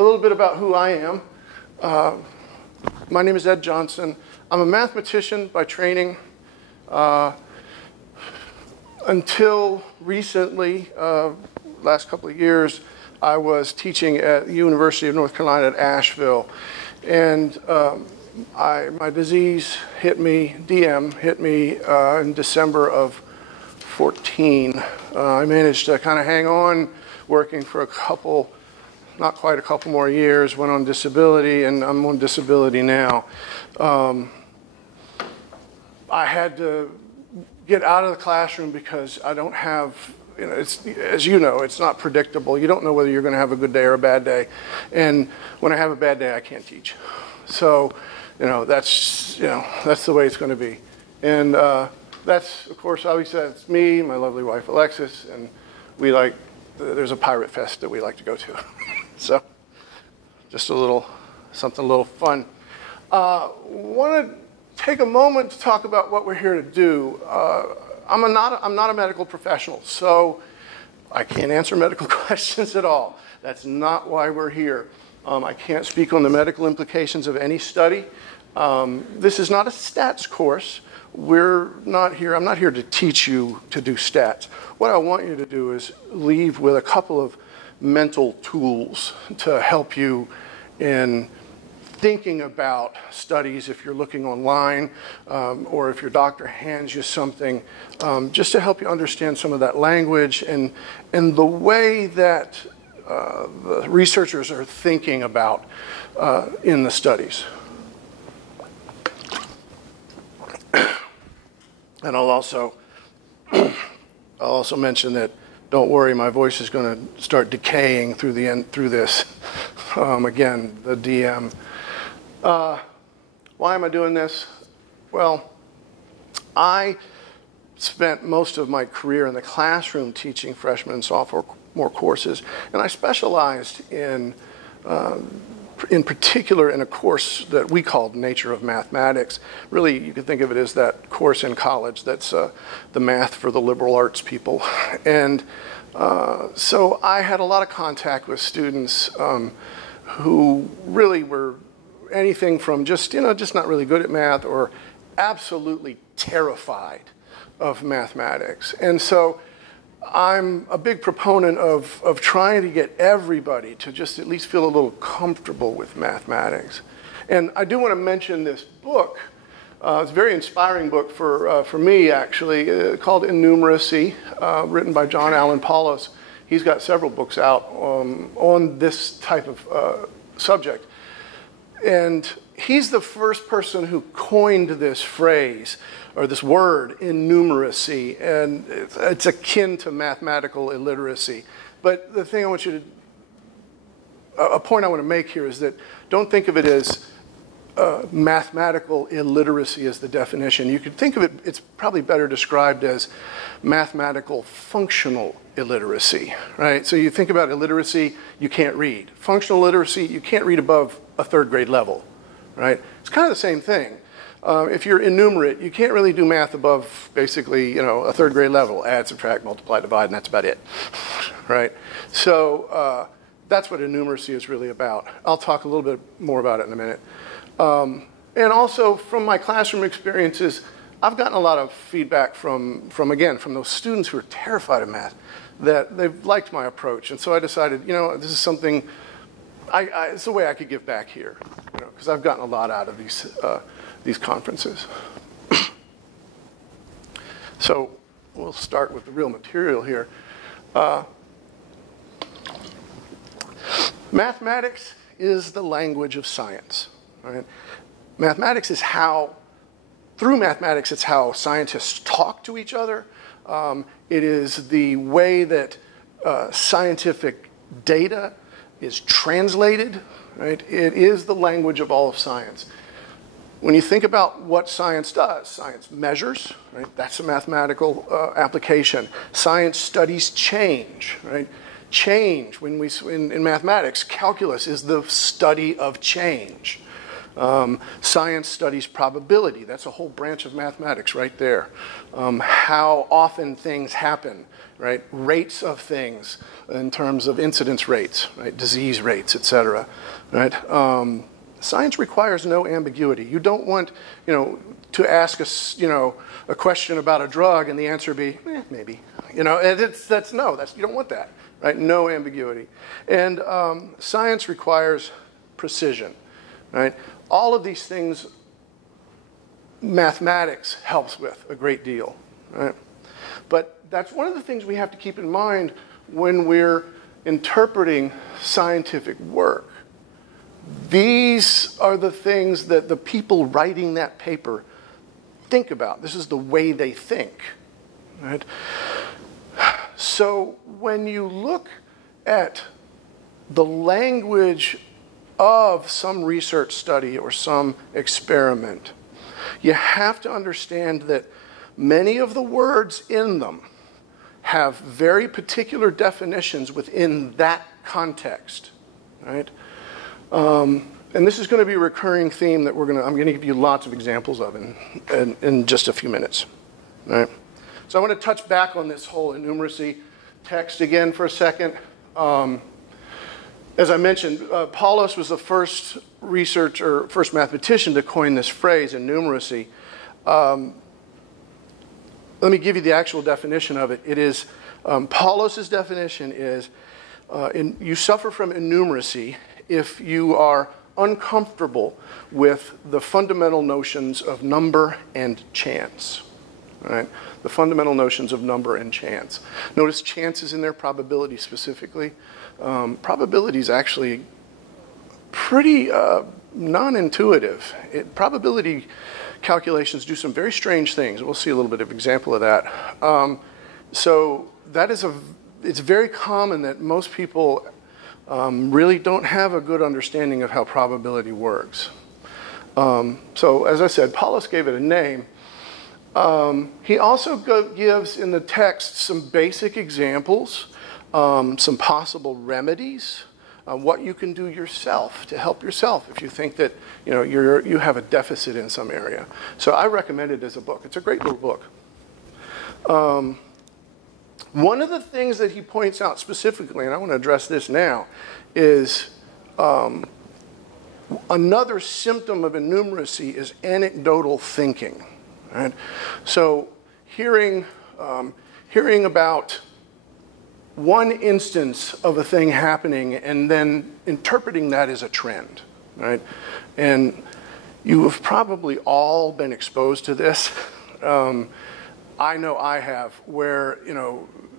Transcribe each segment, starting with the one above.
a little bit about who I am. My name is Ed Johnson. I'm a mathematician by training. Until recently, last couple of years, I was teaching at the University of North Carolina at Asheville. And my disease hit me, DM hit me in December of 14. I managed to kind of hang on, working for a couple, not quite a couple more years, went on disability, and I'm on disability now. I had to get out of the classroom because I don't have, it's, as you know, it's not predictable. You don't know whether you're going to have a good day or a bad day. And when I have a bad day, I can't teach. So, that's the way it's going to be. And that's, of course, obviously, that's me, my lovely wife, Alexis, and there's a pirate fest that we like to go to. So, just something a little fun. Want to take a moment to talk about what we're here to do. I'm not a medical professional, so I can't answer medical questions at all. That's not why we're here. I can't speak on the medical implications of any study. This is not a stats course. I'm not here to teach you to do stats. What I want you to do is leave with a couple of mental tools to help you in thinking about studies if you're looking online, or if your doctor hands you something, just to help you understand some of that language and the way that the researchers are thinking about in the studies. And I'll also mention that, don't worry, my voice is going to start decaying through this. Again, the DM. Why am I doing this? Well, I spent most of my career in the classroom teaching freshman and sophomore courses, and I specialized in particular in a course that we called Nature of Mathematics. Really, you could think of it as that course in college that's the math for the liberal arts people. And so I had a lot of contact with students who really were anything from just not really good at math or absolutely terrified of mathematics. And so I'm a big proponent of trying to get everybody to just at least feel a little comfortable with mathematics. And I do want to mention this book. It's a very inspiring book for me, actually, called Innumeracy, written by John Allen Paulos. He's got several books out on this type of subject. And he's the first person who coined this phrase, or this word, innumeracy, and it's akin to mathematical illiteracy. But the thing I want you to, a point I want to make here is that don't think of it as mathematical illiteracy as the definition. You could think of it, it's probably better described as mathematical functional illiteracy, right? So you think about illiteracy, you can't read. Functional literacy, you can't read above a third grade level, right? It's kind of the same thing. If you're innumerate, you can't really do math above basically, a third grade level. Add, subtract, multiply, divide, and that's about it, right? So that's what innumeracy is really about. I'll talk a little bit more about it in a minute. And also from my classroom experiences, I've gotten a lot of feedback from those students who are terrified of math, that they've liked my approach. And so I decided, this is something, it's a way I could give back here, because I've gotten a lot out of these conferences. So we'll start with the real material here. Mathematics is the language of science. Right? Mathematics is through mathematics, it's how scientists talk to each other. It is the way that scientific data is translated. Right? It is the language of all of science. When you think about what science does, science measures, right? That's a mathematical application. Science studies change, right? Change, in mathematics, calculus is the study of change. Science studies probability. That's a whole branch of mathematics right there. How often things happen, right? Rates of things in terms of incidence rates, right? Disease rates, et cetera, right? Science requires no ambiguity. You don't want, to ask a question about a drug and the answer be, maybe. And you don't want that, right? No ambiguity. And science requires precision, right? All of these things, mathematics helps with a great deal, right? But that's one of the things we have to keep in mind when we're interpreting scientific work. These are the things that the people writing that paper think about. This is the way they think, right? So when you look at the language of some research study or some experiment, you have to understand that many of the words in them have very particular definitions within that context, right? And this is going to be a recurring theme that I'm going to give you lots of examples of in just a few minutes, right? So I want to touch back on this whole innumeracy text again for a second. As I mentioned, Paulos was the first first mathematician to coin this phrase, innumeracy. Let me give you the actual definition of it. It is, Paulos's definition is, you suffer from innumeracy if you are uncomfortable with the fundamental notions of number and chance, right? The fundamental notions of number and chance. Notice chance is in there, probability specifically. Probability is actually pretty non-intuitive. Probability calculations do some very strange things. We'll see a little bit of example of that. So that is it's very common that most people really don't have a good understanding of how probability works. So as I said, Paulos gave it a name. He also gives in the text some basic examples, some possible remedies, what you can do yourself to help yourself if you think that you have a deficit in some area. So I recommend it as a book. It's a great little book. One of the things that he points out specifically, and I want to address this now, is another symptom of innumeracy is anecdotal thinking. Right? So hearing about one instance of a thing happening and then interpreting that as a trend, right? And you have probably all been exposed to this. I know I have, where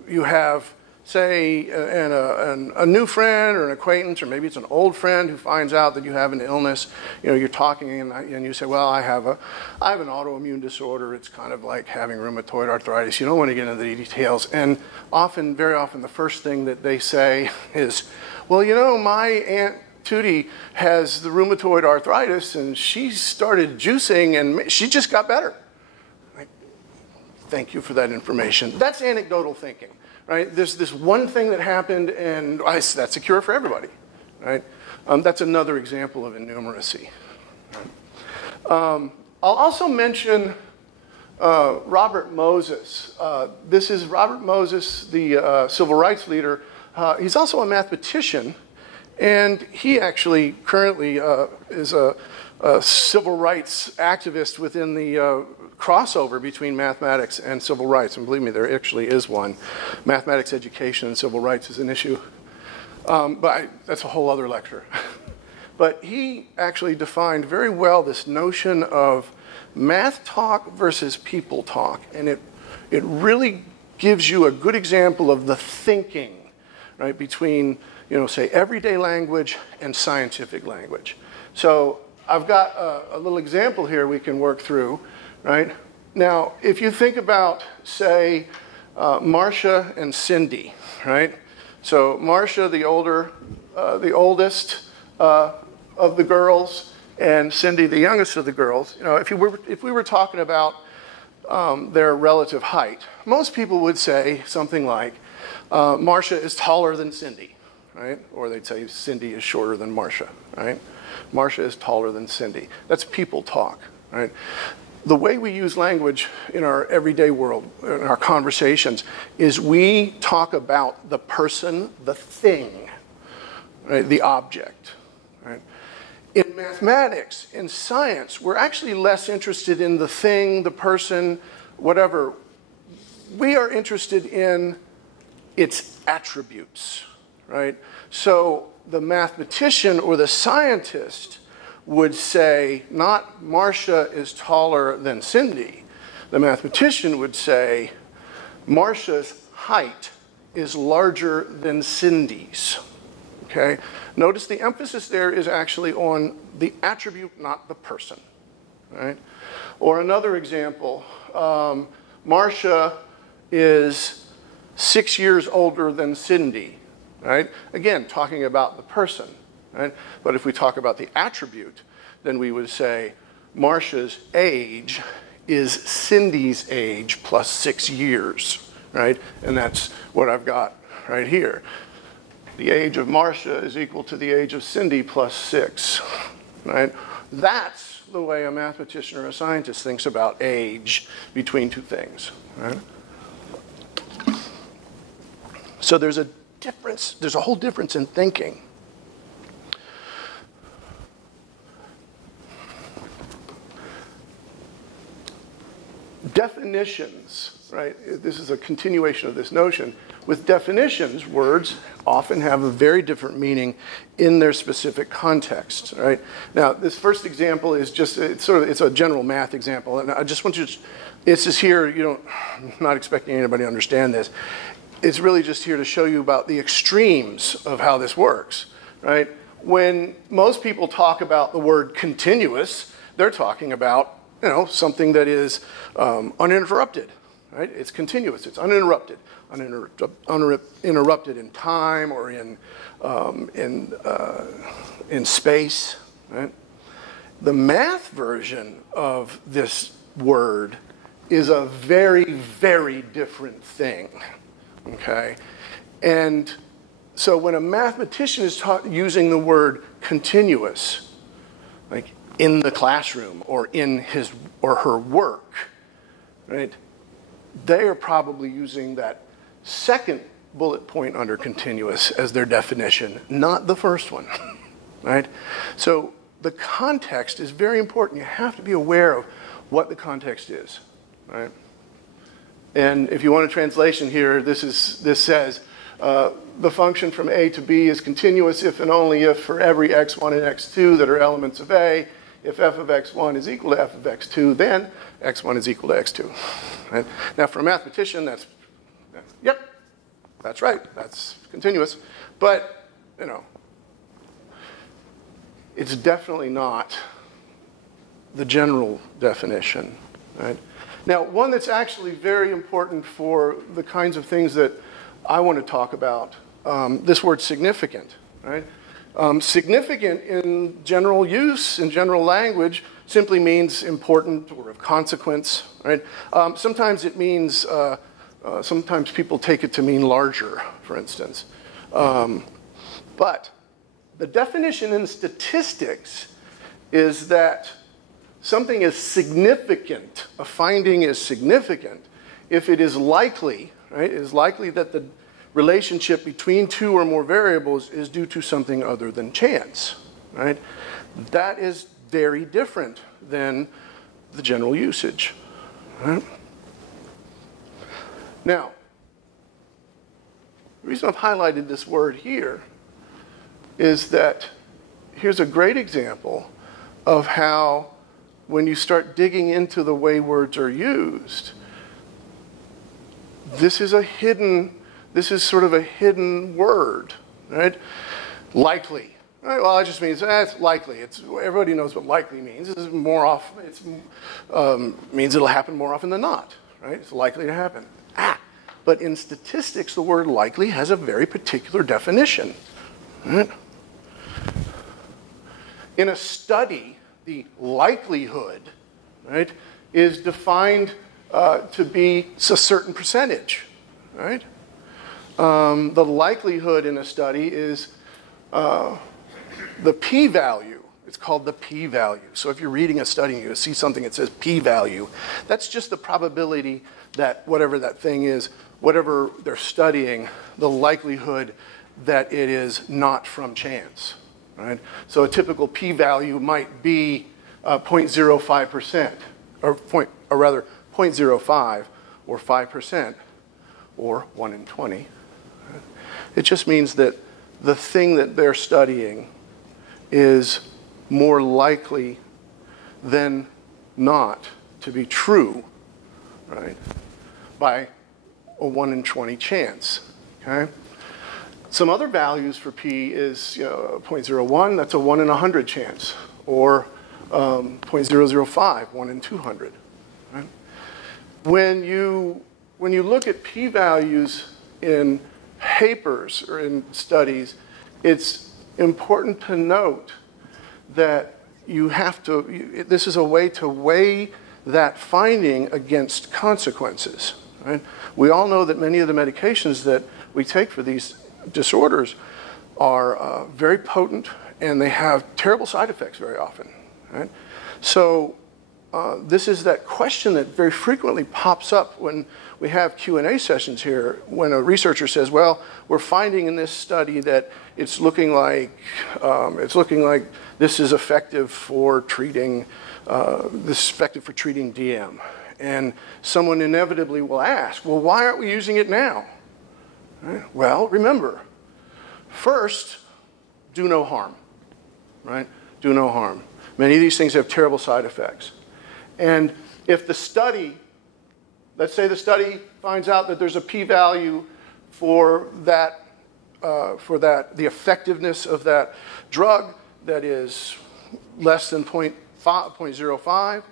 you have, say, a new friend or an acquaintance, or maybe it's an old friend who finds out that you have an illness. You're talking and you say, well, I have an autoimmune disorder. It's kind of like having rheumatoid arthritis. You don't want to get into the details. And very often, the first thing that they say is, well, my Aunt Tootie has the rheumatoid arthritis, and she started juicing, and she just got better. Thank you for that information. That's anecdotal thinking, right? There's this one thing that happened, and that's a cure for everybody, right? That's another example of innumeracy. I'll also mention Robert Moses. This is Robert Moses, the civil rights leader. He's also a mathematician, and he actually currently is a civil rights activist within the crossover between mathematics and civil rights. And believe me, there actually is one. Mathematics education and civil rights is an issue. But that's a whole other lecture. But he actually defined very well this notion of math talk versus people talk. And it really gives you a good example of the thinking, right, between, say, everyday language and scientific language. So I've got a little example here we can work through, right? Now, if you think about, say, Marcia and Cindy, right? So Marcia, the oldest of the girls, and Cindy, the youngest of the girls. If we were talking about their relative height, most people would say something like, Marcia is taller than Cindy, right? Or they'd say Cindy is shorter than Marcia, right? Marcia is taller than Cindy. That's people talk, right? The way we use language in our everyday world, in our conversations, is we talk about the person, the thing, right? The object, right? In mathematics, in science, we're actually less interested in the thing, the person, whatever. We are interested in its attributes, right? So the mathematician or the scientist would say, not Marcia is taller than Cindy. The mathematician would say, Marcia's height is larger than Cindy's, okay? Notice the emphasis there is actually on the attribute, not the person, right? Or another example, Marcia is 6 years older than Cindy, right? Again, talking about the person, right? But if we talk about the attribute, then we would say Marcia's age is Cindy's age plus 6 years, right? And that's what I've got right here. The age of Marcia is equal to the age of Cindy plus 6, right? That's the way a mathematician or a scientist thinks about age between two things, right? So there's a difference, there's a whole difference in thinking. Definitions, right? This is a continuation of this notion. With definitions, words often have a very different meaning in their specific context, right? Now, this first example is just, it's a general math example, and I just want you to, it's just here, I'm not expecting anybody to understand this. It's really just here to show you about the extremes of how this works, right? When most people talk about the word continuous, they're talking about, something that is uninterrupted, right? It's continuous, it's uninterrupted. Uninterrupted in time or in space, right? The math version of this word is a very, very different thing, okay? And so when a mathematician is using the word continuous, like in the classroom or in his or her work, right? They are probably using that second bullet point under continuous as their definition, not the first one, right? So the context is very important. You have to be aware of what the context is, right? And if you want a translation here, this says, the function from A to B is continuous if and only if for every x1 and x2 that are elements of A, if f of x1 is equal to f of x2, then x1 is equal to x2. Right? Now, for a mathematician, yep, that's right, that's continuous. But, it's definitely not the general definition. Right? Now, one that's actually very important for the kinds of things that I want to talk about, this word significant, right? Significant in general use, in general language, simply means important or of consequence, right? Sometimes it means, sometimes people take it to mean larger, for instance. But the definition in statistics is that something is significant, a finding is significant, if it is likely, right? It is likely that the relationship between two or more variables is due to something other than chance, right? That is very different than the general usage, right? Now, the reason I've highlighted this word here is that here's a great example of how when you start digging into the way words are used, this is sort of a hidden word, right? Likely. Right? Well, it just means it's likely. Everybody knows what likely means. It's more often. Means it'll happen more often than not, right? It's likely to happen. But in statistics, the word likely has a very particular definition, right? In a study, the likelihood, right, is defined to be a certain percentage, right? The likelihood in a study is the p-value. It's called the p-value. So if you're reading a study and you see something that says p-value, that's just the probability that whatever that thing is, whatever they're studying, the likelihood that it is not from chance, right? So a typical p-value might be 0.05%, or rather 0.05 or 5%, or 1 in 20. Right? It just means that the thing that they're studying is more likely than not to be true, right, by a 1 in 20 chance, okay? Some other values for p is 0.01, that's a 1 in 100 chance, or 0.005, 1 in 200, right? When you look at p-values in papers or in studies, it's important to note that you have to, this is a way to weigh that finding against consequences, right? We all know that many of the medications that we take for these disorders are very potent, and they have terrible side effects very often, right? So this is that question that very frequently pops up when we have Q&A sessions here, when a researcher says, well, we're finding in this study that it's looking like this is effective for treating DM. And someone inevitably will ask, well, why aren't we using it now? Right? Well, remember, first, do no harm, right? Do no harm. Many of these things have terrible side effects. And if the study, let's say the study finds out that there's a p-value for the effectiveness of that drug that is less than 0.05,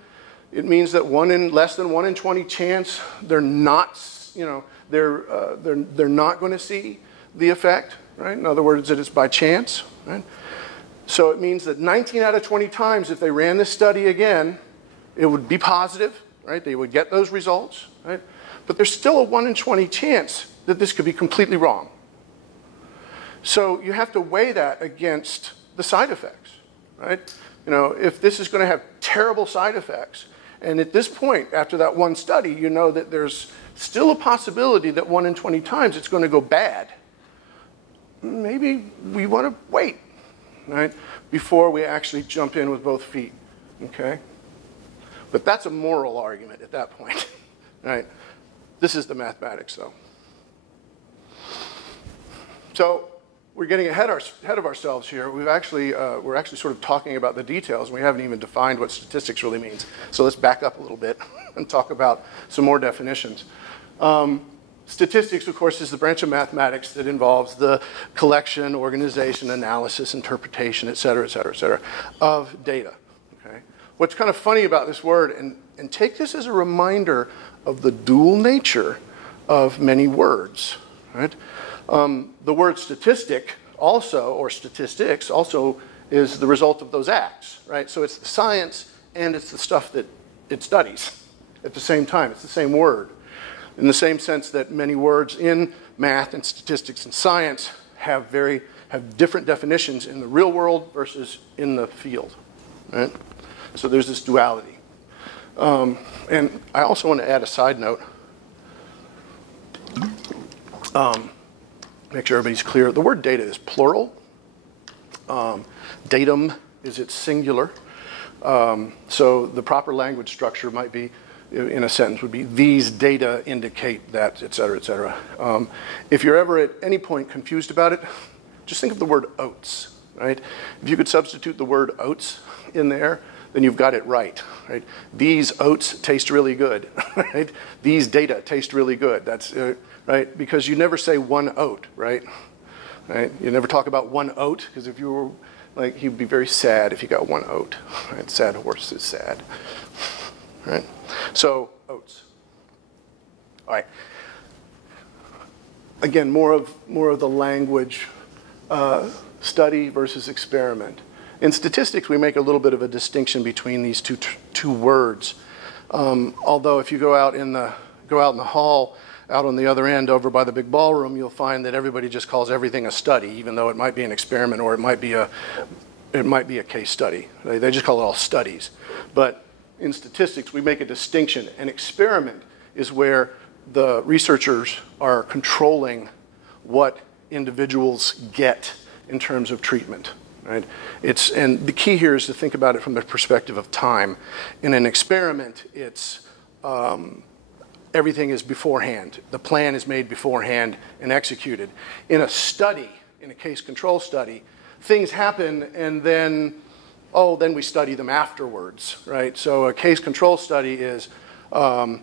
it means that less than 1 in 20 chance they're not, they're not going to see the effect, right? In other words, that it's by chance, right? So it means that 19 out of 20 times, if they ran this study again, it would be positive, right? They would get those results, right? But there's still a 1 in 20 chance that this could be completely wrong. So you have to weigh that against the side effects, right? If this is going to have terrible side effects, and at this point, after that one study, you know that there's still a possibility that 1 in 20 times it's going to go bad, maybe we want to wait, right, before we actually jump in with both feet, okay? But that's a moral argument at that point, right? This is the mathematics, though. So we're getting ahead of ourselves here. We're actually sort of talking about the details, and we haven't even defined what statistics really means. So let's back up a little bit and talk about some more definitions. Statistics, of course, is the branch of mathematics that involves the collection, organization, analysis, interpretation, et cetera, of data. Okay? What's kind of funny about this word, and take this as a reminder of the dual nature of many words, right? The word statistic also, or statistics, also is the result of those acts, right? So it's the science and it's the stuff that it studies at the same time. It's the same word. In the same sense that many words in math and statistics and science have different definitions in the real world versus in the field, right? So there's this duality. And I also want to add a side note. Make sure everybody's clear. The word data is plural. Datum is its singular. So the proper language structure might be, in a sentence, would be these data indicate that, et cetera, et cetera. If you're ever at any point confused about it, just think of the word oats, right? If you could substitute the word oats in there, then you've got it right, right? These oats taste really good, right? These data taste really good. That's right, because you never say one oat, right? Right? You never talk about one oat, because if you were like, he'd be very sad if he got one oat. Right? Sad horse is sad, right? So oats. All right. Again, more of the language, study versus experiment. In statistics, we make a little bit of a distinction between these two words. Although if you go out in the hall, out on the other end over by the big ballroom, you'll find that everybody just calls everything a study, even though it might be an experiment or it might be it might be a case study. They just call it all studies. But in statistics, we make a distinction. An experiment is where the researchers are controlling what individuals get in terms of treatment. Right? And the key here is to think about it from the perspective of time. In an experiment, it's everything is beforehand. The plan is made beforehand and executed. In a study, in a case control study, things happen and then we study them afterwards, right? So a case control study is, a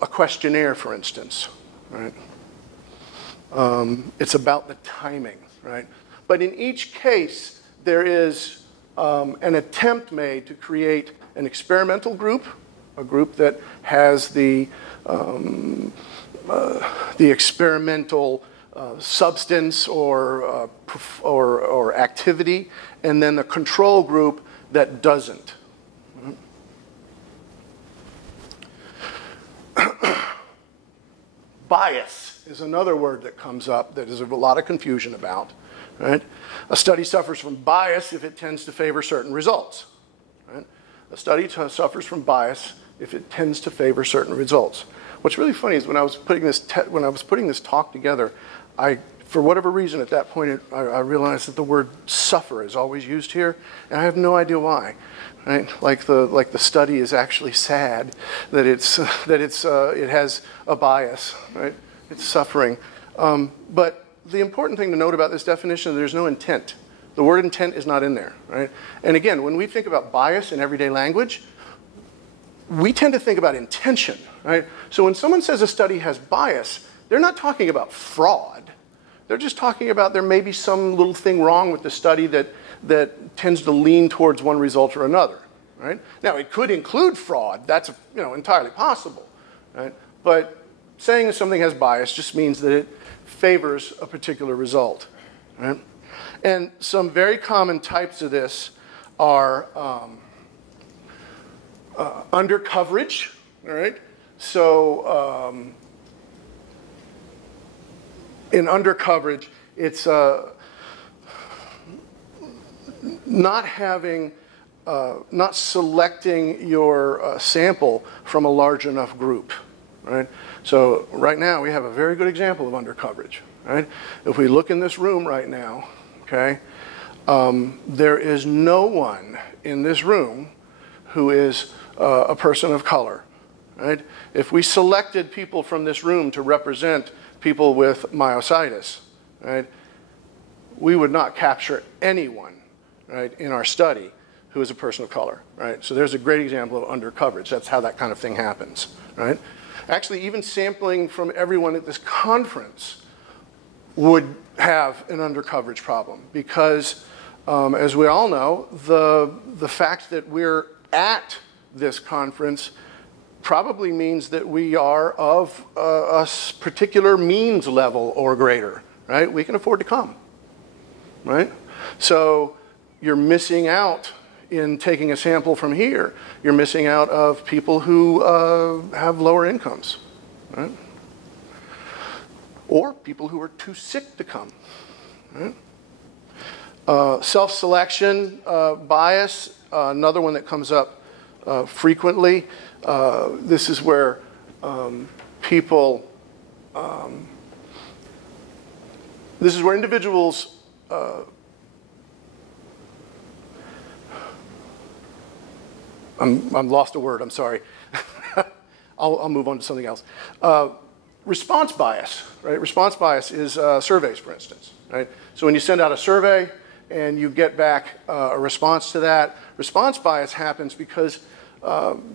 questionnaire, for instance, right? It's about the timing, right? But in each case, there is an attempt made to create an experimental group, a group that has the experimental substance or activity, and then the control group that doesn't. Bias is another word that comes up that there's a lot of confusion about. Right? A study suffers from bias if it tends to favor certain results. Right? A study suffers from bias if it tends to favor certain results. What's really funny is when I was putting this talk together, for whatever reason at that point I realized that the word "suffer" is always used here, and I have no idea why. Right? Like the study is actually sad that it has a bias. Right? It's suffering, but the important thing to note about this definition is there's no intent. The word intent is not in there, right? And again, when we think about bias in everyday language, we tend to think about intention, right? So when someone says a study has bias, they're not talking about fraud. They're just talking about there may be some little thing wrong with the study that tends to lean towards one result or another, right? Now, it could include fraud. That's entirely possible, right? But saying something has bias just means that it favors a particular result, right? And some very common types of this are under coverage, all right? So in under coverage, it's not selecting your sample from a large enough group, right? So right now we have a very good example of undercoverage, right? If we look in this room right now, okay, there is no one in this room who is a person of color, right? If we selected people from this room to represent people with myositis, right, we would not capture anyone, right, in our study who is a person of color, right? So there's a great example of undercoverage. That's how that kind of thing happens, right? Actually, even sampling from everyone at this conference would have an undercoverage problem because, as we all know, the fact that we're at this conference probably means that we are of a particular means level or greater, right? We can afford to come, right? So you're missing out in taking a sample from here. You're missing out of people who have lower incomes, right? Or people who are too sick to come, right? Self-selection bias, another one that comes up frequently. This is where individuals I'm lost a word, I'm sorry. I'll move on to something else. Response bias, right? Response bias is surveys, for instance, right? So when you send out a survey and you get back a response to that, response bias happens because,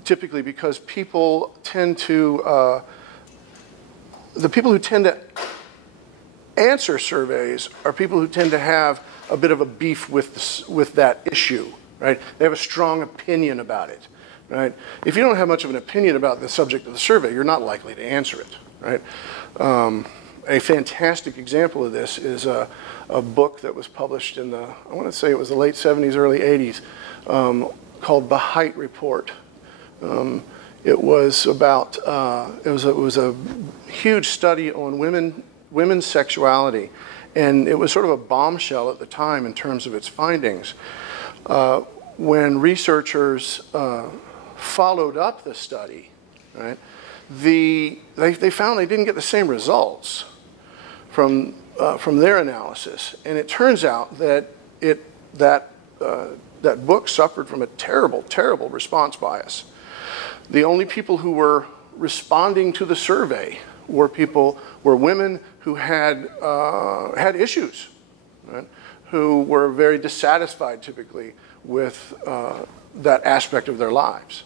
typically because people tend to, the people who tend to answer surveys are people who tend to have a bit of a beef with that issue. Right? They have a strong opinion about it, right? If you don't have much of an opinion about the subject of the survey, you're not likely to answer it, right? A fantastic example of this is a book that was published in the, I want to say it was the late 70s, early 80s, called The Height Report. It was about, it was a huge study on women's sexuality, and it was sort of a bombshell at the time in terms of its findings. when researchers followed up the study, right, they found they didn't get the same results from their analysis. And it turns out that that book suffered from a terrible, terrible response bias. The only people who were responding to the survey were women who had issues, right? Who were very dissatisfied typically with that aspect of their lives.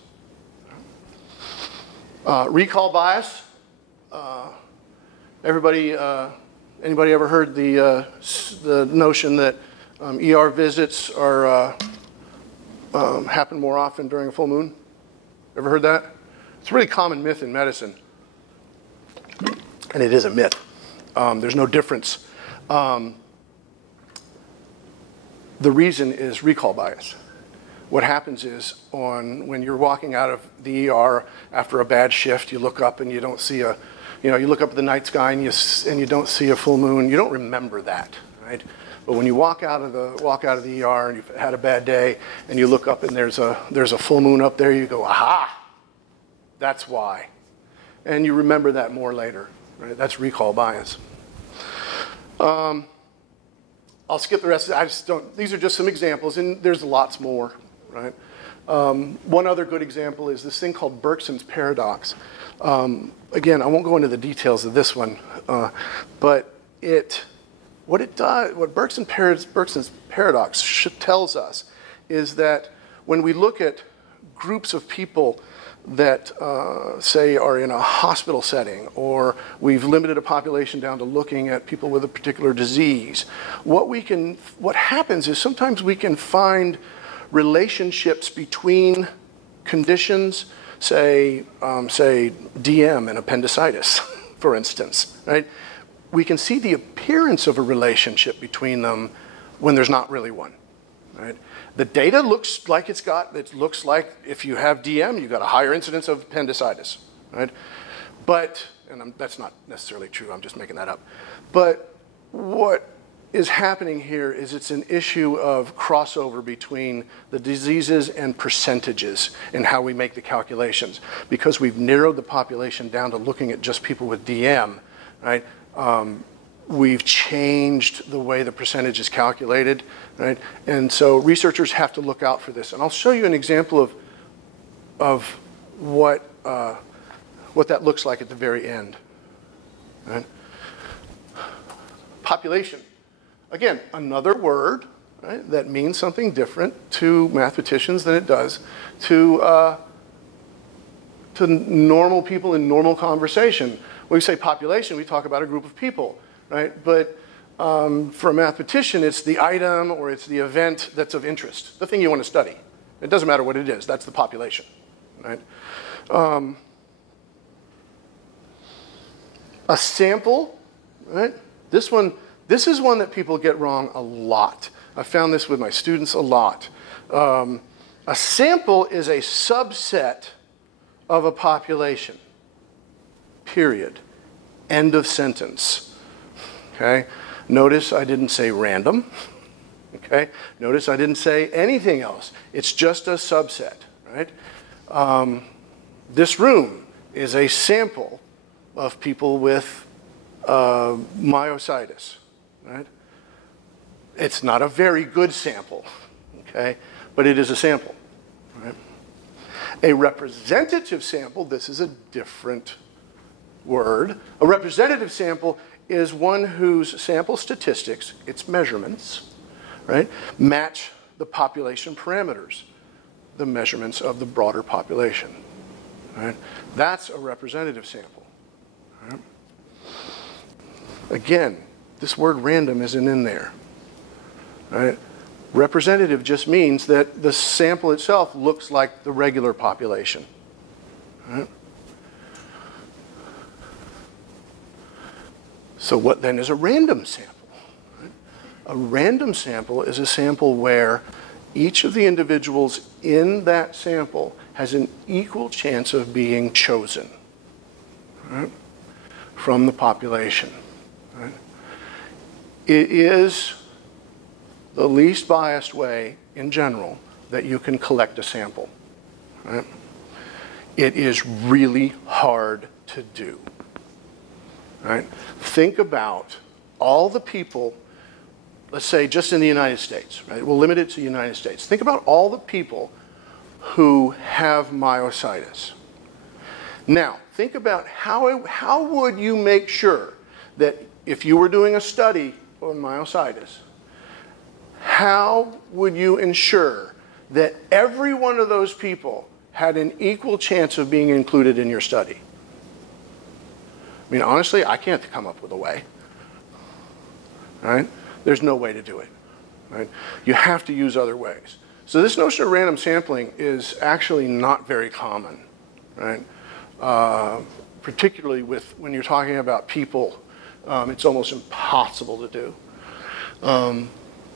Recall bias. Anybody ever heard the notion that ER visits happen more often during a full moon? Ever heard that? It's a really common myth in medicine, and it is a myth. There's no difference. The reason is recall bias. What happens is when you're walking out of the ER after a bad shift, you look up and you don't see you look up at the night sky and you don't see a full moon. You don't remember that, right? But when you walk out of the ER and you've had a bad day and you look up and there's a full moon up there, you go, aha, that's why. And you remember that more later, right? That's recall bias. I'll skip the rest. These are just some examples, and there's lots more, right? One other good example is this thing called Bergson's paradox. Again, I won't go into the details of this one, but what Bergson's paradox tells us is that when we look at groups of people that, say, are in a hospital setting, or we've limited a population down to looking at people with a particular disease, what happens is sometimes we can find relationships between conditions, say DM and appendicitis, for instance, right? We can see the appearance of a relationship between them when there's not really one, right? The data looks like it looks like if you have DM, you've got a higher incidence of appendicitis, right? That's not necessarily true, I'm just making that up. But what is happening here is it's an issue of crossover between the diseases and percentages in how we make the calculations. Because we've narrowed the population down to looking at just people with DM, right? We've changed the way the percentage is calculated, right? And so researchers have to look out for this. And I'll show you an example of what that looks like at the very end, right? Population. Again, another word, right, that means something different to mathematicians than it does to normal people in normal conversation. When we say population, we talk about a group of people, right? But for a mathematician, it's the item or it's the event that's of interest, the thing you want to study. It doesn't matter what it is, that's the population, right? A sample, right? This is one that people get wrong a lot. I found this with my students a lot. A sample is a subset of a population, period. End of sentence, okay? Notice I didn't say random, okay? Notice I didn't say anything else. It's just a subset, right? This room is a sample of people with myositis, right? It's not a very good sample, okay? But it is a sample, right? A representative sample, this is a different word. A representative sample is one whose sample statistics, its measurements, right, match the population parameters, the measurements of the broader population, right? That's a representative sample, right? Again, this word random isn't in there, right? Representative just means that the sample itself looks like the regular population, right? So what then is a random sample? Right? A random sample is a sample where each of the individuals in that sample has an equal chance of being chosen, right, from the population. Right? It is the least biased way in general, that you can collect a sample. Right? It is really hard to do. Right? Think about all the people, let's say just in the United States, right? We'll limit it to the United States. Think about all the people who have myositis. Now, think about how would you make sure that if you were doing a study on myositis, how would you ensure that every one of those people had an equal chance of being included in your study? I mean, honestly, I can't come up with a way. Right? There's no way to do it. Right? You have to use other ways. So this notion of random sampling is actually not very common, right? Particularly when you're talking about people, it's almost impossible to do.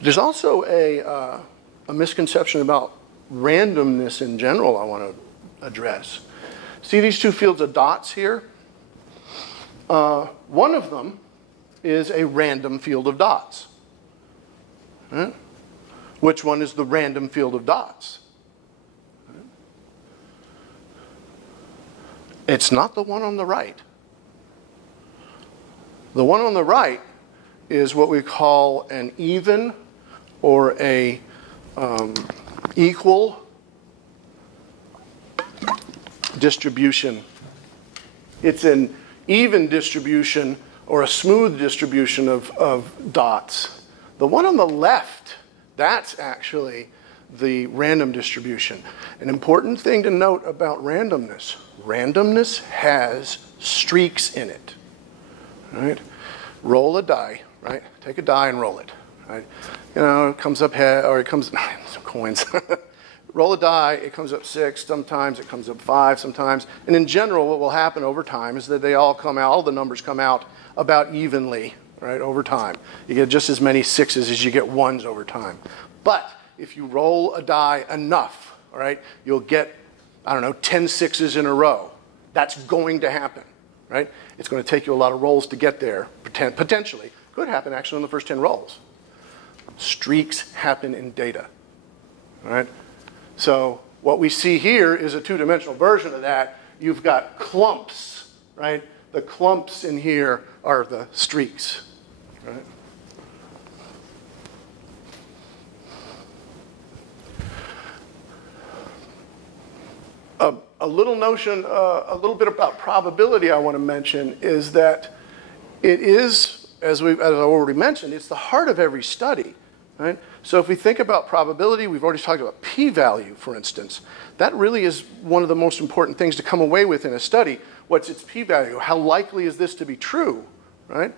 There's also a misconception about randomness in general I want to address. See these two fields of dots here? One of them is a random field of dots. Right? Which one is the random field of dots? It's not the one on the right. The one on the right is what we call an even or a equal distribution. It's an even distribution or a smooth distribution of dots. The one on the left, that's actually the random distribution. An important thing to note about randomness, randomness has streaks in it. Right? Roll a die, right? Take a die and roll it. Right? You know, it comes up head, or it comes, some coins. Roll a die, it comes up 6, sometimes it comes up 5, sometimes. And in general, what will happen over time is that they all come out, all the numbers come out about evenly, right, over time. You get just as many 6s as you get 1s over time. But if you roll a die enough, all right, you'll get, I don't know, 10 6s in a row. That's going to happen, right? It's going to take you a lot of rolls to get there, potentially. Could happen actually in the first 10 rolls. Streaks happen in data, all right? So what we see here is a two-dimensional version of that. You've got clumps, right? The clumps in here are the streaks, right? A little notion, a little bit about probability I want to mention is that it is, as I already mentioned, it's the heart of every study, right? So if we think about probability, we've already talked about p-value, for instance. That really is one of the most important things to come away with in a study. What's its p-value? How likely is this to be true, right?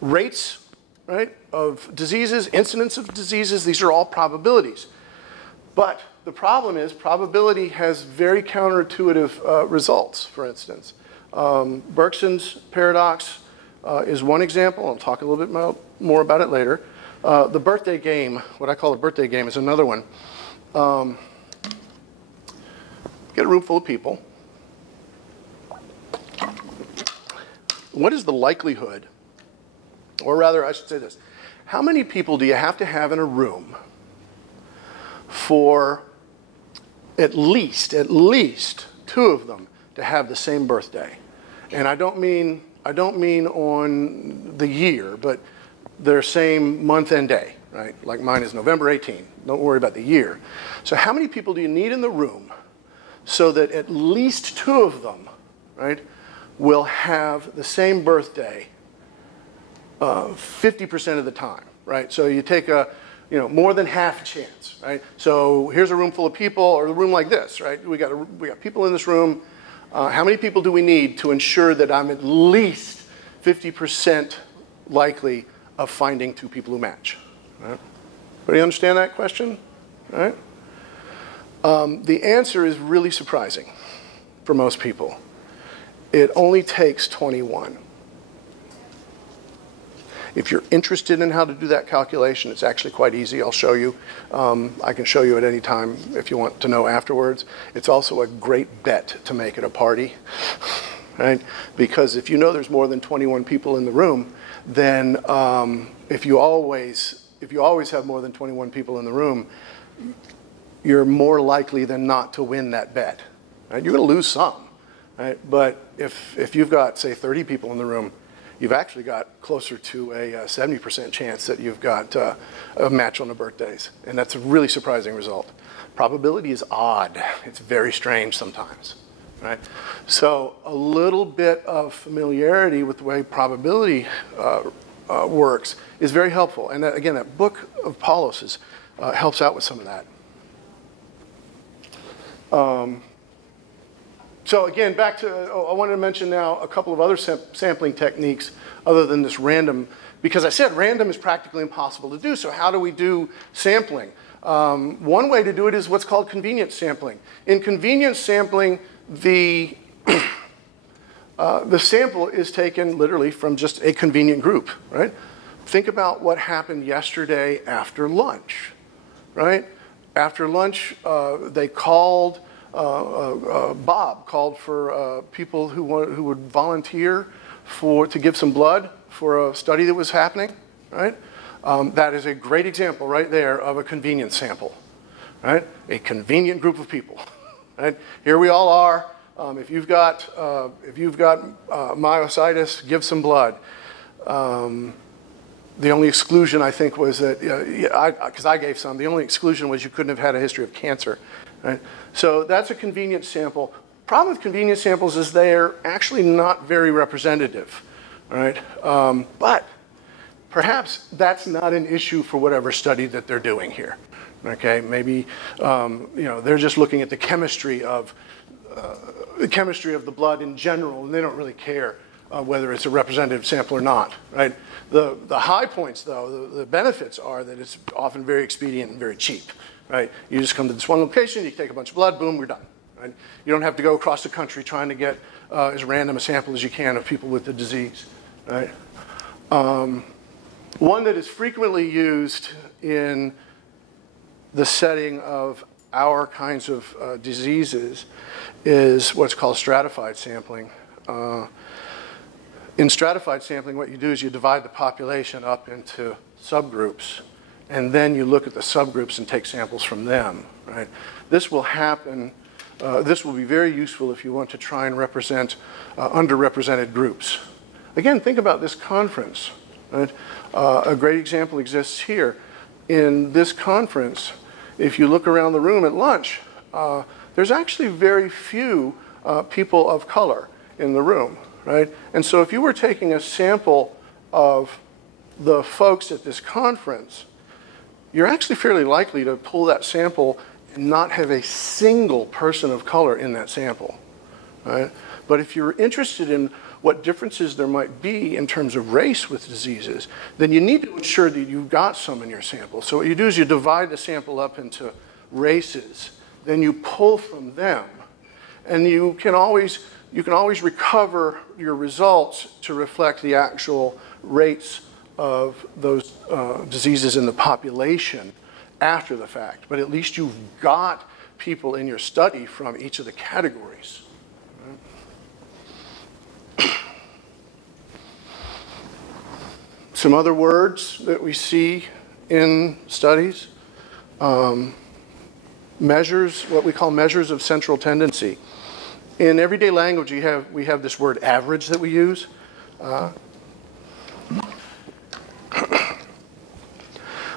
Rates, right, of diseases, incidence of diseases, these are all probabilities. But the problem is probability has very counterintuitive results, for instance. Bergson's paradox is one example. I'll talk a little bit more about it later. The birthday game, what I call the birthday game, is another one. Get a room full of people. What is the likelihood, or rather I should say this, how many people do you have to have in a room for at least 2 of them to have the same birthday? And I don't mean on the year, but their same month and day, right? Like mine is November 18. Don't worry about the year. So how many people do you need in the room so that at least 2 of them, right, will have the same birthday 50% of the time, right? So you take more than half a chance, right? So here's a room full of people, or a room like this, right? We got people in this room. How many people do we need to ensure that I'm at least 50% likely of finding 2 people who match? Right? Everybody understand that question? All right? The answer is really surprising for most people. It only takes 21. If you're interested in how to do that calculation, it's actually quite easy. I'll show you. I can show you at any time if you want to know afterwards. It's also a great bet to make at a party, right? Because if you know there's more than 21 people in the room, then if if you always have more than 21 people in the room, you're more likely than not to win that bet. Right? You're going to lose some, right? But if you've got, say, 30 people in the room, you've actually got closer to a 70% chance that you've got a match on the birthdays. And that's a really surprising result. Probability is odd. It's very strange sometimes, right? So a little bit of familiarity with the way probability works is very helpful. And that, again, that book of Paulos helps out with some of that. So again, back to, I wanted to mention now a couple of other sampling techniques other than this random, because I said random is practically impossible to do, so how do we do sampling? One way to do it is what's called convenience sampling. In convenience sampling, the sample is taken literally from just a convenient group, right? Think about what happened yesterday after lunch, right? After lunch, they called, Bob called for people who would volunteer to give some blood for a study that was happening, right? That is a great example right there of a convenience sample, right? A convenient group of people, right? Here we all are. If you've got myositis, give some blood. The only exclusion, I think, was that, because I gave some, the only exclusion was you couldn't have had a history of cancer, right? So that's a convenience sample. Problem with convenience samples is they're actually not very representative, right? But perhaps that's not an issue for whatever study that they're doing here, okay? Maybe, they're just looking at the chemistry of the blood in general, and they don't really care whether it's a representative sample or not, right? The high points, though, the benefits are that it's often very expedient and very cheap, right? You just come to this one location, you take a bunch of blood, boom, we're done, right? You don't have to go across the country trying to get as random a sample as you can of people with the disease, right? One that is frequently used in the setting of our kinds of diseases is what's called stratified sampling. In stratified sampling, what you do is you divide the population up into subgroups, and then you look at the subgroups and take samples from them, right? This will happen, this will be very useful if you want to try and represent underrepresented groups. Again, think about this conference, right? A great example exists here. In this conference, if you look around the room at lunch, there's actually very few people of color in the room, right? And so if you were taking a sample of the folks at this conference, you're actually fairly likely to pull that sample and not have a single person of color in that sample, right? But if you're interested in what differences there might be in terms of race with diseases, then you need to ensure that you've got some in your sample. So what you do is you divide the sample up into races, then you pull from them, and you can always recover your results to reflect the actual rates of those diseases in the population after the fact. But at least you've got people in your study from each of the categories. Some other words that we see in studies, measures, what we call measures of central tendency. In everyday language, we have this word average that we use.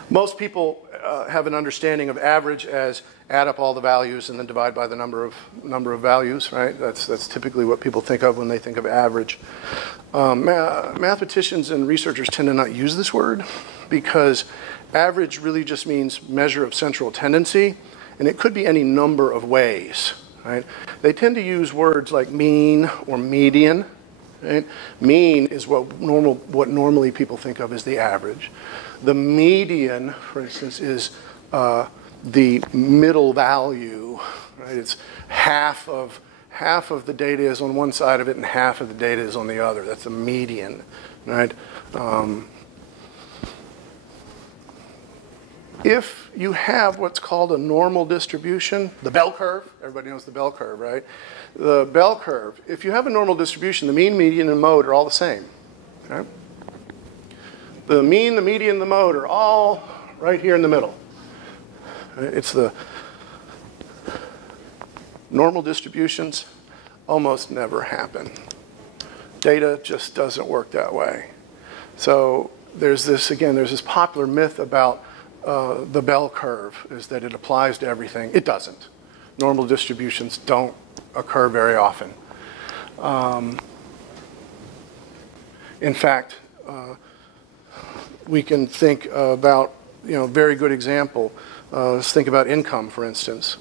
Most people have an understanding of average as add up all the values and then divide by the number of values, right? That's typically what people think of when they think of average. Mathematicians and researchers tend to not use this word because average really just means measure of central tendency, and it could be any number of ways, right? They tend to use words like mean or median, right? Mean is what normally people think of as the average. The median, for instance, is the middle value, right? It's half of the data is on one side of it and half of the data is on the other. That's a median, right? If you have what's called a normal distribution, the bell curve, everybody knows the bell curve, right? The bell curve, if you have a normal distribution, the mean, median, and mode are all the same, okay? The mean, the median, the mode are all right here in the middle. It's the normal distributions almost never happen. Data just doesn't work that way. So there's this, again, there's this popular myth about the bell curve, is that it applies to everything. It doesn't. Normal distributions don't occur very often. In fact, we can think about, very good example. Let's think about income, for instance.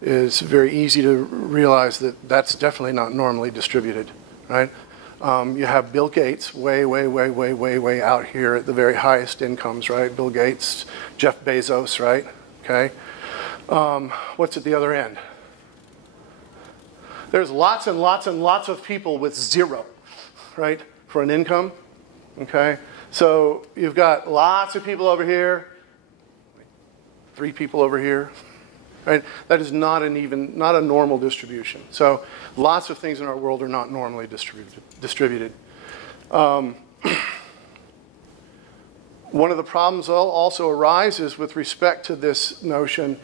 It's very easy to realize that that's definitely not normally distributed, right? You have Bill Gates way out here at the very highest incomes, right? Bill Gates, Jeff Bezos, right? Okay. What's at the other end? There's lots and lots and lots of people with zero, right, for an income, okay? So you've got lots of people over here, 3 people over here, right? That is not a normal distribution. So lots of things in our world are not normally distributed. One of the problems also arises with respect to this notion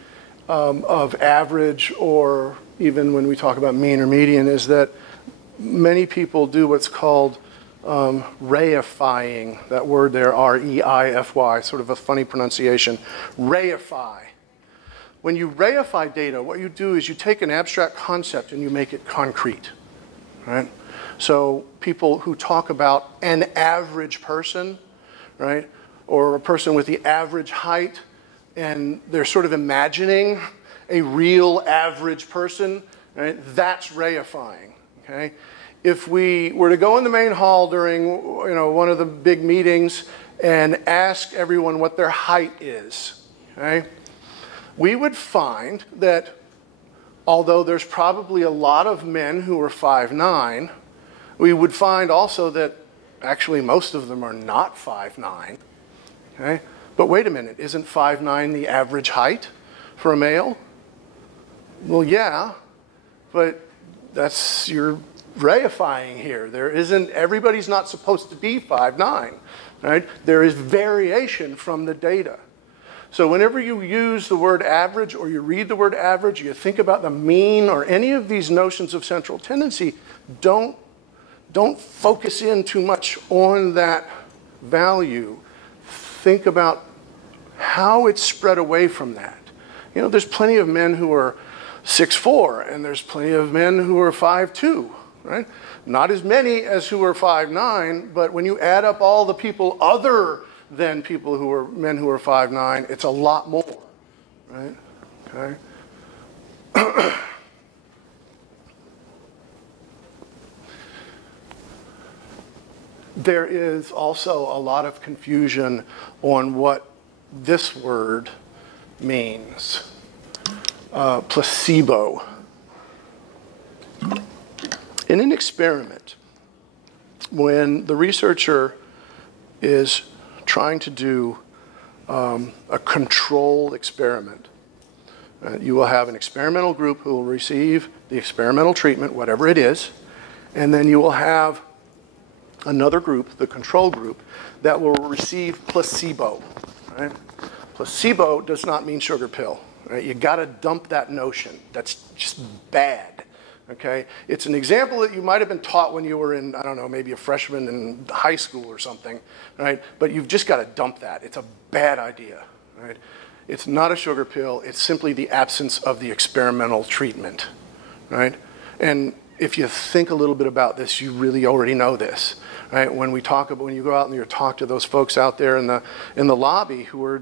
of average, or even when we talk about mean or median, is that many people do what's called reifying. That word there, R-E-I-F-Y, sort of a funny pronunciation. Reify. When you reify data, what you do is you take an abstract concept and you make it concrete, right? So people who talk about an average person, right, or a person with the average height, and they're sort of imagining a real average person, right? That's reifying, okay? If we were to go in the main hall during one of the big meetings and ask everyone what their height is, okay, we would find that although there's probably a lot of men who are 5'9", we would find also that actually most of them are not 5'9", okay? But wait a minute, isn't 5'9" the average height for a male? Well, yeah, but you're reifying here. Everybody's not supposed to be 5'9", right? There is variation from the data. So whenever you use the word average, or you read the word average, you think about the mean, or any of these notions of central tendency, don't focus in too much on that value. Think about how it's spread away from that. There's plenty of men who are 6'4", and there's plenty of men who are 5'2", right? Not as many as who are 5'9", but when you add up all the people other than people who are men who are 5'9", it's a lot more, right? Okay. There is also a lot of confusion on what this word means. Placebo. In an experiment, when the researcher is trying to do a control experiment, you will have an experimental group who will receive the experimental treatment, whatever it is, and then you will have another group, the control group, that will receive placebo. Right? Placebo does not mean sugar pill. Right? You got to dump that notion. That's just bad. Okay? It's an example that you might have been taught when you were in, I don't know, maybe a freshman in high school or something. Right? But you've just got to dump that. It's a bad idea. Right? It's not a sugar pill. It's simply the absence of the experimental treatment. Right? And if you think a little bit about this, you really already know this. Right? When you go out and you talk to those folks out there in the lobby who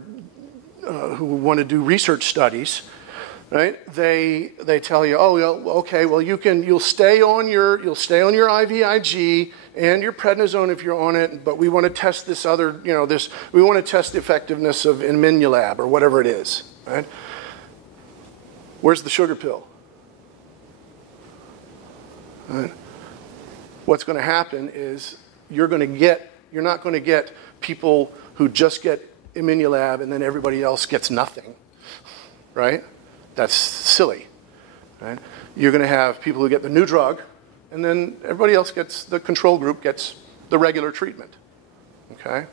want to do research studies, right? They tell you, oh, okay, well you'll stay on your IVIG and your prednisone if you're on it, but we want to test this other, we want to test the effectiveness of Immunolab or whatever it is, right? Where's the sugar pill? Right? What's going to happen is you're not going to get people who just get Immunolab and then everybody else gets nothing, right? That's silly, right? You're going to have people who get the new drug, and then everybody else gets, the control group gets the regular treatment, okay?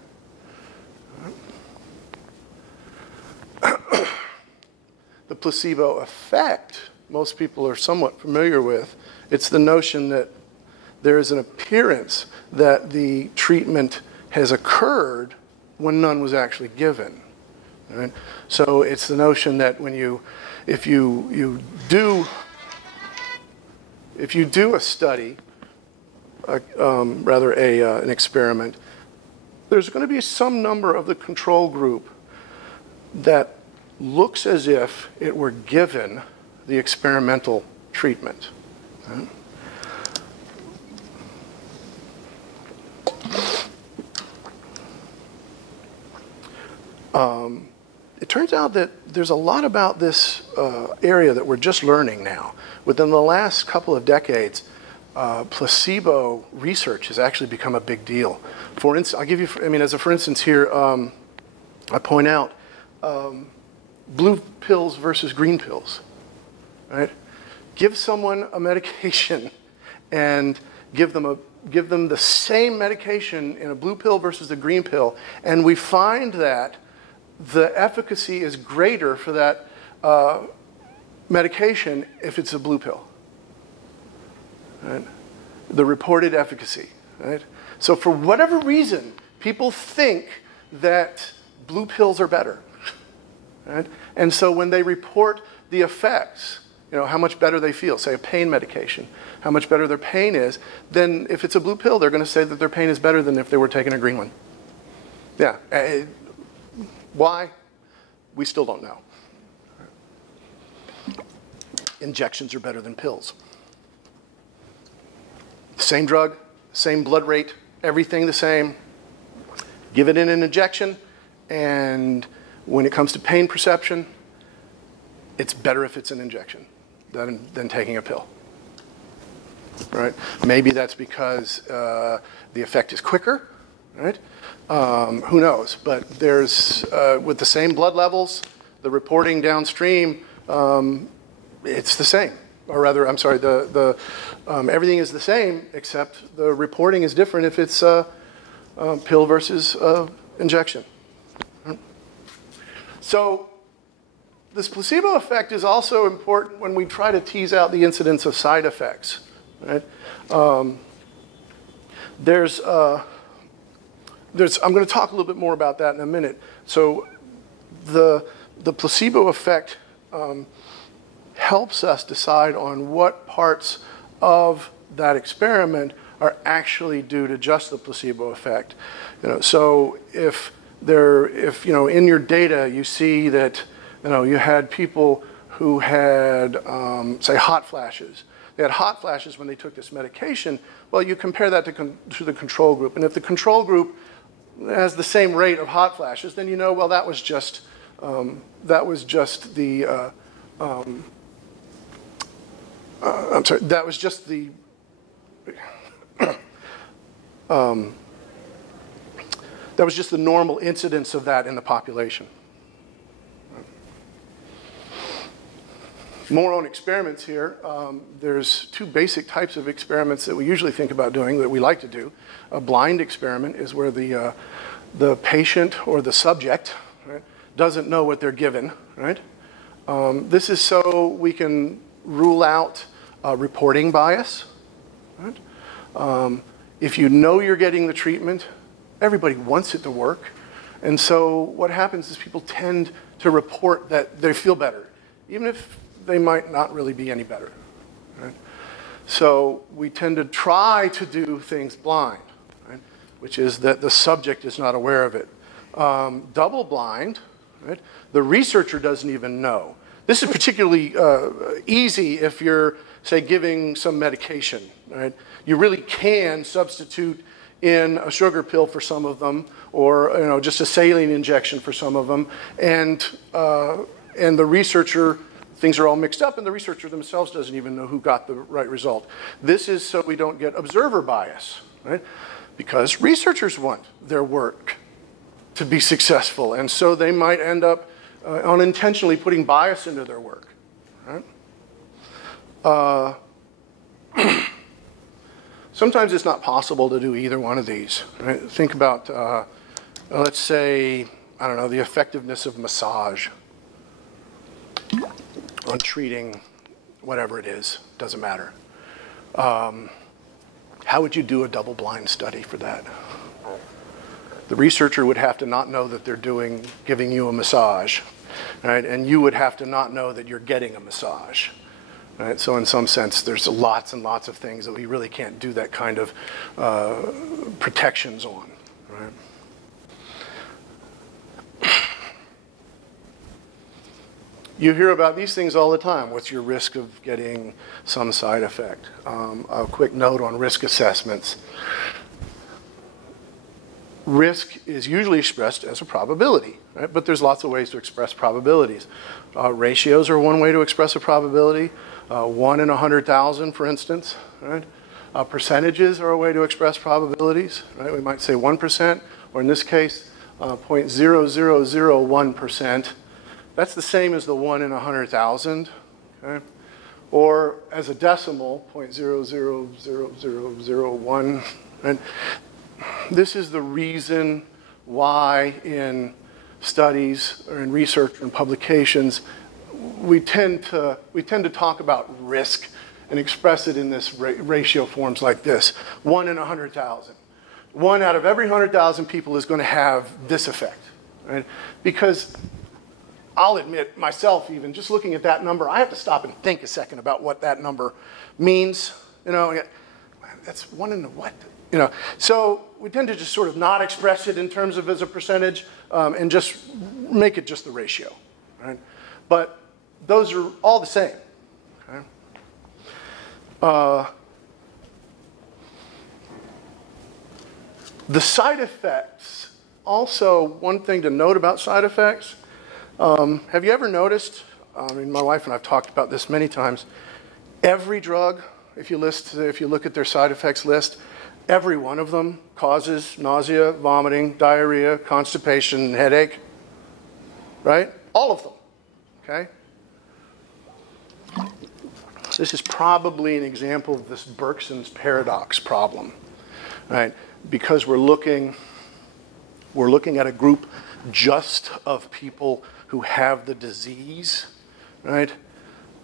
the placebo effect, most people are somewhat familiar with. It's the notion that there is an appearance that the treatment has occurred when none was actually given. Right? So it's the notion that when if you do a study, an experiment, there's going to be some number of the control group that looks as if it were given the experimental treatment. Right? It turns out that there's a lot about this area that we're just learning now. Within the last couple of decades, placebo research has actually become a big deal. For instance, I'll give you, for instance here, I point out blue pills versus green pills, right? Give someone a medication and give them the same medication in a blue pill versus a green pill, and we find that the efficacy is greater for that medication if it's a blue pill. Right? The reported efficacy. Right? So for whatever reason, people think that blue pills are better. Right? And so when they report the effects, how much better they feel, say a pain medication, how much better their pain is, then if it's a blue pill, they're going to say that their pain is better than if they were taking a green one. Yeah. Why? We still don't know. Injections are better than pills. Same drug, same blood rate, everything the same. Give it in an injection, and when it comes to pain perception, it's better if it's an injection than taking a pill. Right? Maybe that's because the effect is quicker. Right? Who knows? But there's, with the same blood levels, the reporting downstream, it's the same. Or rather, I'm sorry, everything is the same, except the reporting is different if it's pill versus injection. Right? So this placebo effect is also important when we try to tease out the incidence of side effects. Right? I'm going to talk a little bit more about that in a minute. So the placebo effect helps us decide on what parts of that experiment are actually due to just the placebo effect. So if in your data you see that you had people who had say hot flashes. They had hot flashes when they took this medication. Well, you compare that to the control group, and if the control group has the same rate of hot flashes, then well, that was just the I'm sorry, that was just the that was just the normal incidence of that in the population. More on experiments here. There's two basic types of experiments that we usually think about doing, that we like to do. A blind experiment is where the patient or the subject, right, doesn't know what they're given. Right? This is so we can rule out reporting bias. Right? If you know you're getting the treatment, everybody wants it to work. And so what happens is people tend to report that they feel better, even if they might not really be any better. Right? So we tend to try to do things blind, right? Which is that the subject is not aware of it. Double blind, right? The researcher doesn't even know. This is particularly easy if you're, say, giving some medication. Right? You really can substitute in a sugar pill for some of them, or just a saline injection for some of them, and the researcher, things are all mixed up, and the researcher themselves doesn't even know who got the right result. This is so we don't get observer bias, right? Because researchers want their work to be successful, and so they might end up unintentionally putting bias into their work. Right? Sometimes it's not possible to do either one of these. Right? Think about, let's say, I don't know, the effectiveness of massage. on treating whatever it is, doesn't matter. How would you do a double-blind study for that? The researcher would have to not know that they're giving you a massage, right? And you would have to not know that you're getting a massage, right? So in some sense, there's lots and lots of things that we really can't do that kind of protections on, right? You hear about these things all the time. What's your risk of getting some side effect? A quick note on risk assessments. Risk is usually expressed as a probability, right? But there's lots of ways to express probabilities. Ratios are one way to express a probability. 1 in 100,000, for instance, right? Percentages are a way to express probabilities, right? We might say 1%, or in this case, 0.0001%. That's the same as the 1 in 100,000, okay? Or as a decimal, 0.00001, right? This is the reason why in studies or in research and publications, we tend to talk about risk and express it in this ratio forms like this. 1 in 100,000. 1 out of every 100,000 people is going to have this effect, right? Because I'll admit myself, even just looking at that number, I have to stop and think a second about what that number means. You know, that's 1 in the what? You know, so we tend to just sort of not express it in terms of as a percentage and just make it just the ratio, right? But those are all the same. Okay? The side effects, also one thing to note about side effects, have you ever noticed, I mean, my wife and I have talked about this many times, every drug, if you look at their side effects list, every one of them causes nausea, vomiting, diarrhea, constipation, headache, right? All of them, okay? This is probably an example of this Bergson's paradox problem, right? Because we're looking at a group just of people who have the disease, right?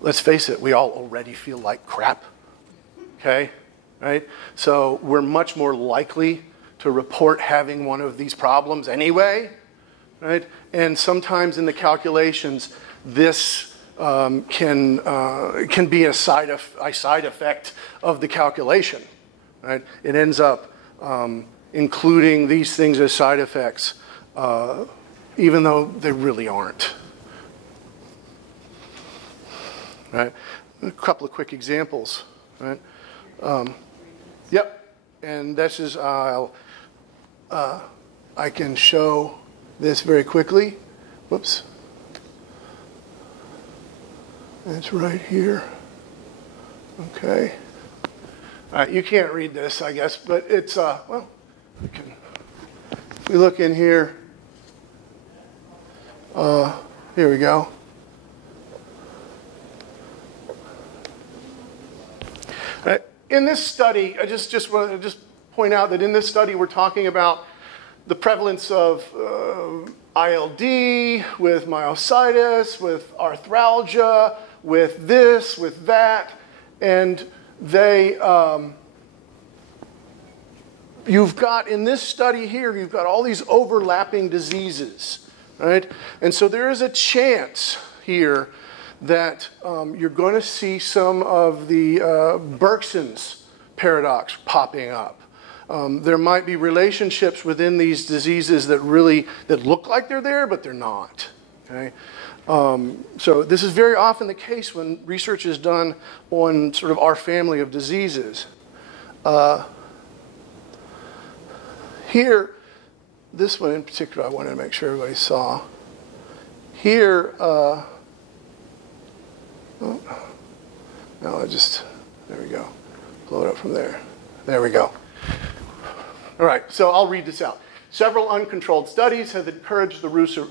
Let's face it, we all already feel like crap, okay? Right? So we're much more likely to report having one of these problems anyway, right? And sometimes in the calculations, this can be a side effect of the calculation, right? It ends up including these things as side effects, even though they really aren't, right? A couple of quick examples, right? Yep, and this is, I can show this very quickly. Whoops. It's right here. Okay. All right, you can't read this, I guess, but it's, well, if we look in here, here we go. In this study, I just want to point out that in this study, we're talking about the prevalence of ILD, with myositis, with arthralgia, with this, with that, and you've got, in this study here, you've got all these overlapping diseases, right? And so there is a chance here that you're going to see some of the Bergson's paradox popping up. There might be relationships within these diseases that look like they're there, but they're not. Okay? So this is very often the case when research is done on sort of our family of diseases. Here, this one in particular, I wanted to make sure everybody saw. Here, oh, no, there we go. Blow it up from there. There we go. All right, so I'll read this out. Several uncontrolled studies have encouraged the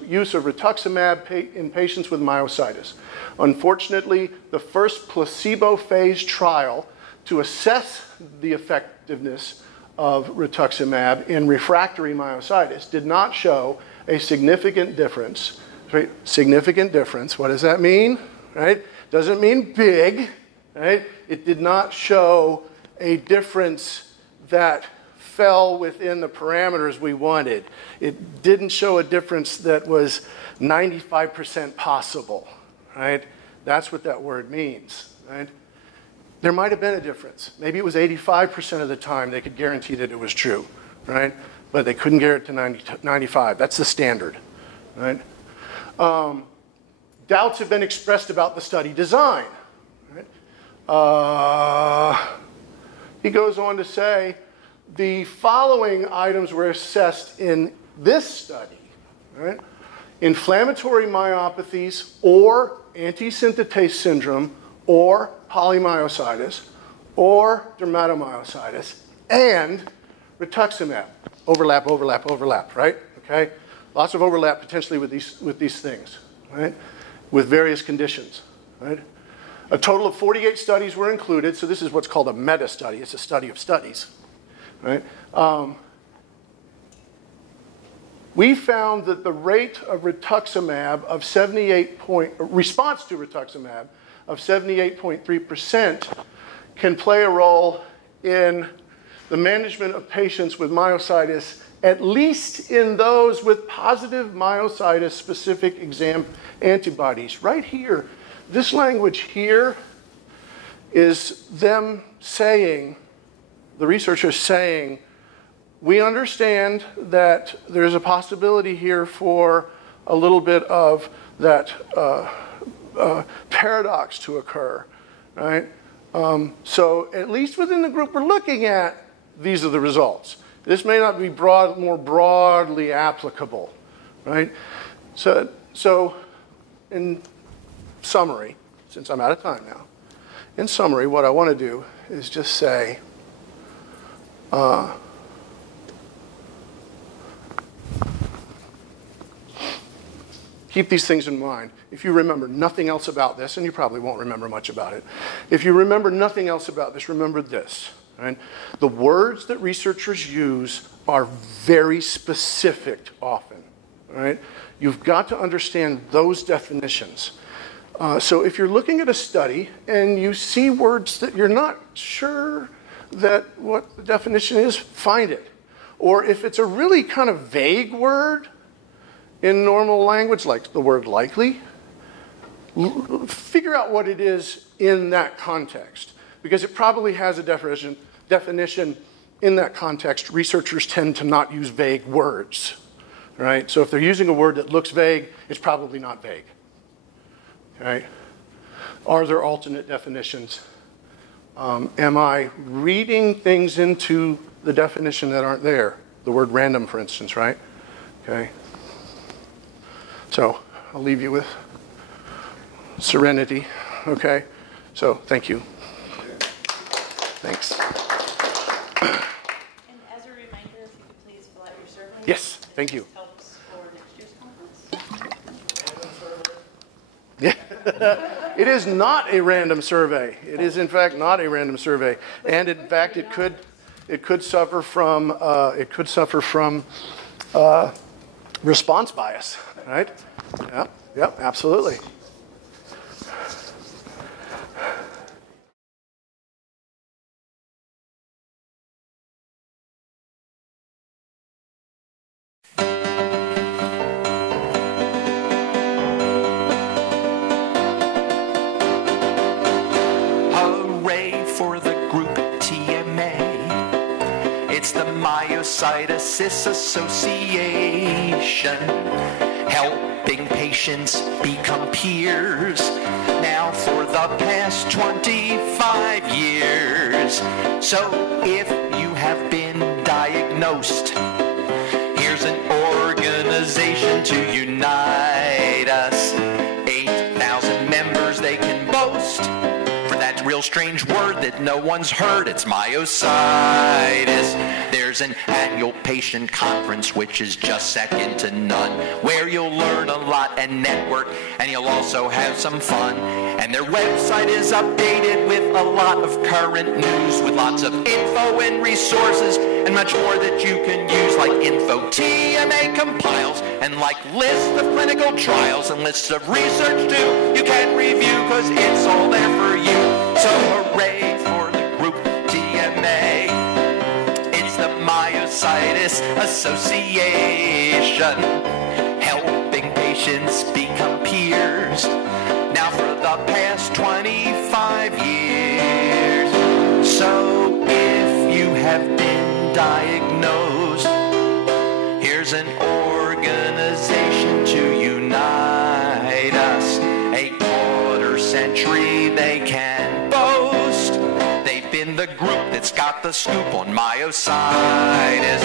use of rituximab in patients with myositis. Unfortunately, the first placebo phase trial to assess the effectiveness of rituximab in refractory myositis did not show a significant difference. Right? Significant difference, what does that mean? Right? Doesn't mean big, right? It did not show a difference that fell within the parameters we wanted. It didn't show a difference that was 95% possible, right? That's what that word means, right? There might have been a difference. Maybe it was 85% of the time they could guarantee that it was true, right? But they couldn't guarantee 95. That's the standard, right? Doubts have been expressed about the study design, right? He goes on to say, the following items were assessed in this study, right? Inflammatory myopathies or antisynthetase syndrome or polymyositis or dermatomyositis and rituximab. Overlap, overlap, overlap, right? Okay? Lots of overlap potentially with these things, right? With various conditions, right? A total of 48 studies were included, so this is what's called a meta-study. It's a study of studies, right? We found that the rate of rituximab of response to rituximab of 78.3% can play a role in the management of patients with myositis, at least in those with positive myositis-specific exam antibodies. Right here, this language here is them saying, the researchers saying, we understand that there's a possibility here for a little bit of that paradox to occur, right? So at least within the group we're looking at, these are the results. This may not be more broadly applicable, right? So in summary, since I'm out of time now, in summary, what I want to do is just say, keep these things in mind. If you remember nothing else about this, and you probably won't remember much about it, if you remember nothing else about this, remember this, right? The words that researchers use are very specific often, right? You've got to understand those definitions. So if you're looking at a study and you see words that you're not sure that what the definition is, find it. Or if it's a really kind of vague word in normal language, like the word likely, figure out what it is in that context, because it probably has a definition in that context. Researchers tend to not use vague words, right? So if they're using a word that looks vague, it's probably not vague, right? Are there alternate definitions? Am I reading things into the definition that aren't there? The word random, for instance, right? Okay. So I'll leave you with serenity, okay? So thank you. Thanks. And as a reminder, if you could please fill out your survey. Yes, thank you. Helps for next year's conference. Yeah. It is not a random survey. It is, in fact, not a random survey. And in fact, it could suffer from response bias, right? Yep, absolutely. Hooray for the group TMA. It's the Myositis Association, helping patients become peers now for the past 25 years. So if you have been diagnosed, here's an organization to unite us. 8,000 members they can boast. For that real strange word that no one's heard, it's myositis. There's an annual patient conference which is just second to none, where you'll learn a lot and network, and you'll also have some fun. And their website is updated with a lot of current news, with lots of info and resources and much more that you can use, like like info TMA compiles, and like lists of clinical trials and lists of research too. You can review because it's all there for you. So hooray for the group TMA. It's the Myositis Association, helping patients become peers. Now for the past 25 years. So if you have been diagnosed, here's an organization to unite us. A quarter century they can boast. They've been the group that's got the scoop on myositis.